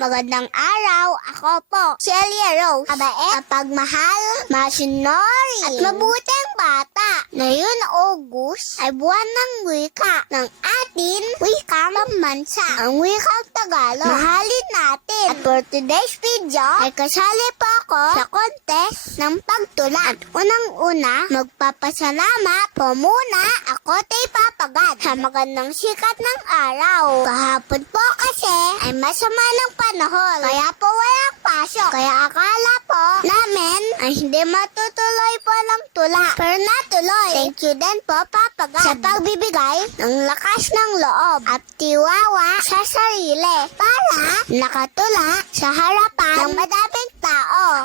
Magandang araw, ako po, si Elia Rose. Kabait, kapagmahal, masinori, at mabuting bata. Ngayon, August, ay buwan ng wika ng atin wikang pambansa. Ang wikang Tagalog. Mahalin natin. At for today's video, ay kasali po ako sa contest ng pagtula. At unang-una, magpapasalamat po muna ako tay papagad sa magandang sikat ng araw. Kahapon po kasi ay masama ng panahon. Kaya po walang pasok. Kaya akala po namin ay hindi matutuloy po ng tula. Pero natuloy. Thank you din po papagad sa pagbibigay ng lakas ng loob at tiwawa sa sarili para nakatula sa harapan ng madaming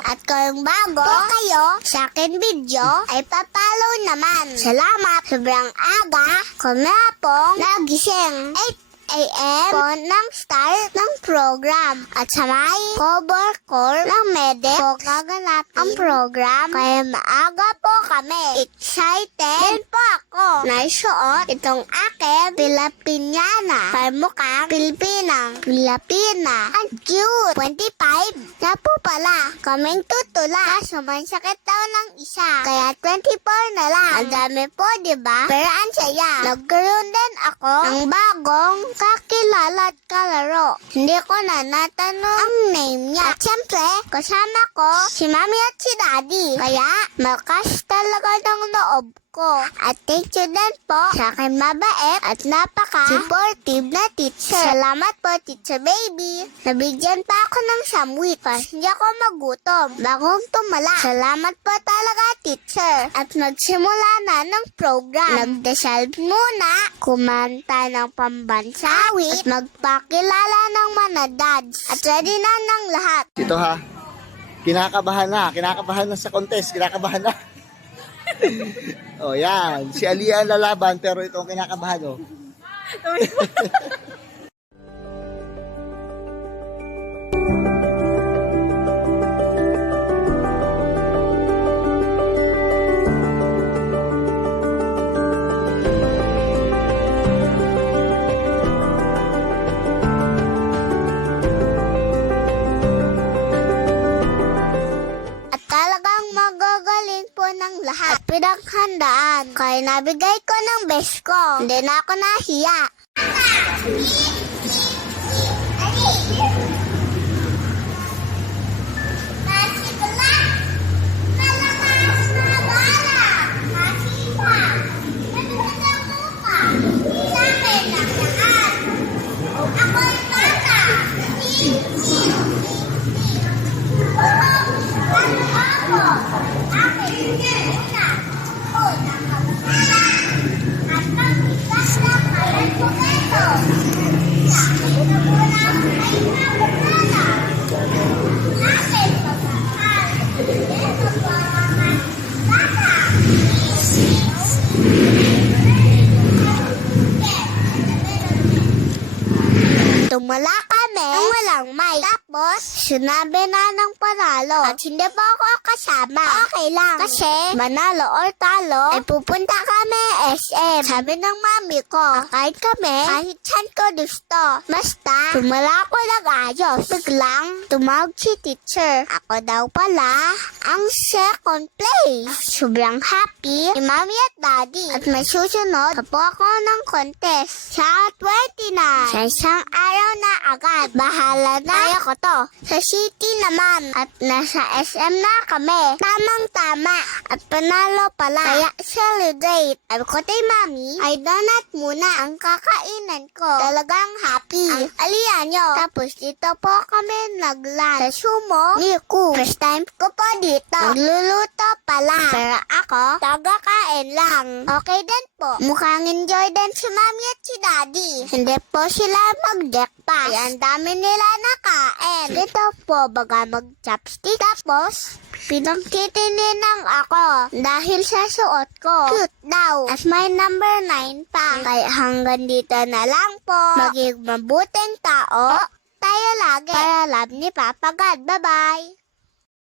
At kung bago po kayo sa akin video, ay papalo naman. Salamat! Sobrang aga, kami pong nagising. 8 a.m. po ng start ng program. At sa may cover call ng MEDE po gaganapin ang program. Kaya maaga po kami. Excited po ako. Naisuot itong akin Pilipiniana. Para mukhang Pilipinang Pilipina. Ang cute. 25 na po pala. Kaming tutula. Kaso may sakit daw ng isa. Kaya 24 na lang. Ang dami po, di ba? Pero ang saya. Nagkaroon din ako ng bagong kakilala at kalaro. Hindi ko na natanong ang name niya. At syempre, kasama ko si Mami at si Daddy. Kaya, makas talaga ng loob ko. At thank you din po sa aking mabait at napaka-supportive na teacher. Salamat po, Teacher Baby. Nabigyan pa ako ng samwit kasi hindi ako magutom. Bagong tumala. Salamat po talaga, teacher. At nagsimula na ng program. Nagdasal muna, kumanta ng pambansawit, at magpakilala ng manadads. At ready na ng lahat. Ito ha. Kinakabahan na. Kinakabahan na sa contest. Kinakabahan na. oh, yan. Si Alia ang lalaban pero ito ang kinakabahan, oh. lahat. Pinaghandaan. Kaya nabigay ko ng best ko. Hindi na ako nahiya. Ako ay bata. Kami ng walang mic. Tapos, sinabi na ng panalo. At hindi pa ako kasama. Okay lang. Kasi, manalo or talo, ay pupunta kami SM. Sabi ng mami ko, kahit kami, kahit saan ko gusto. Basta, tumala ako nag-ayos. Biglang, tumawag si teacher. Ako daw pala, ang second place. Sobrang happy ni mami at daddy. At may susunod, po ako ng contest. Sa 29. Sa isang araw na agad. Bahala na. Kaya ko to. Sa city naman. At nasa SM na kami. Tamang-tama. At panalo pala. Kaya celebrate. Sabi ko mami, ay donut muna ang kakainan ko. Talagang happy. Ang aliyan nyo. Tapos dito po kami naglan. Sa sumo, Niku. First time ko po dito. Nagluluto pala. Pero ako, taga-kain lang. Okay din po. Mukhang enjoy din si mami at si daddy. Hindi po sila. Kaya ang dami nila nakain. Dito po baga mag-chopstick. Tapos, pinangkitininang ako dahil sa suot ko. Cute daw. At may number 9 pa. Kaya hanggang dito na lang po. Maging mabuting tao tayo lagi. Para love ni Papa God. Bye-bye.